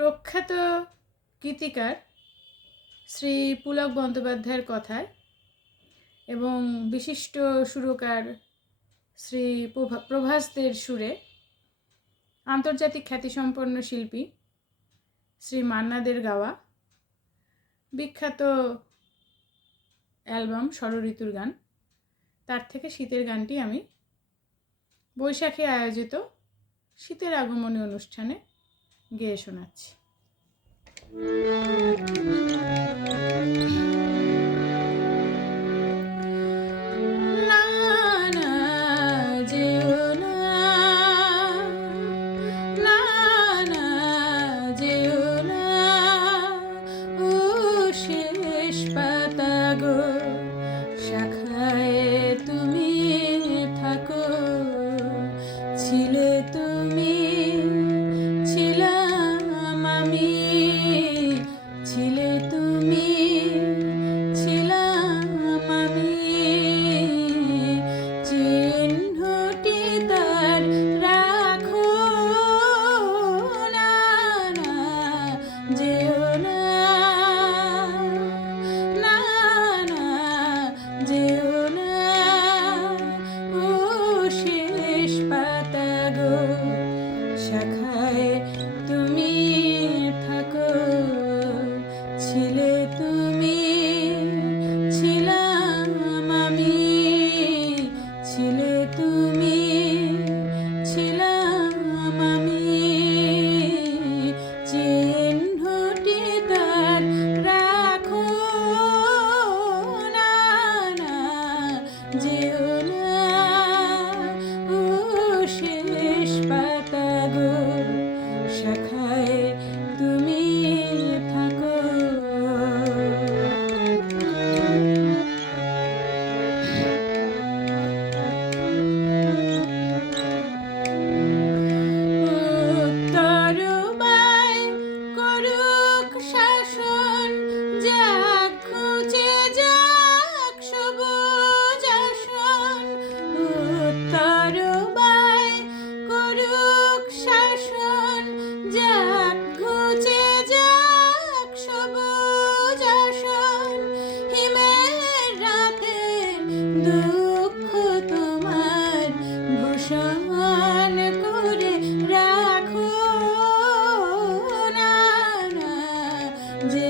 প্রখ্যাত গীতিকার শ্রী পুলক বন্দ্যোপাধ্যায়ের কথায় এবং বিশিষ্ট সুরকার শ্রী প্রভা, প্রভাসদের সুরে আন্তর্জাতিক খ্যাতিসম্পন্ন শিল্পী শ্রী মান্নাদের গাওয়া বিখ্যাত অ্যালবাম ষড়ঋতুর গান। তার থেকে শীতের গানটি আমি বৈশাখে আয়োজিত শীতের আগমনী অনুষ্ঠানে গেয়ে শোনাচ্ছি। 先看 Jesus.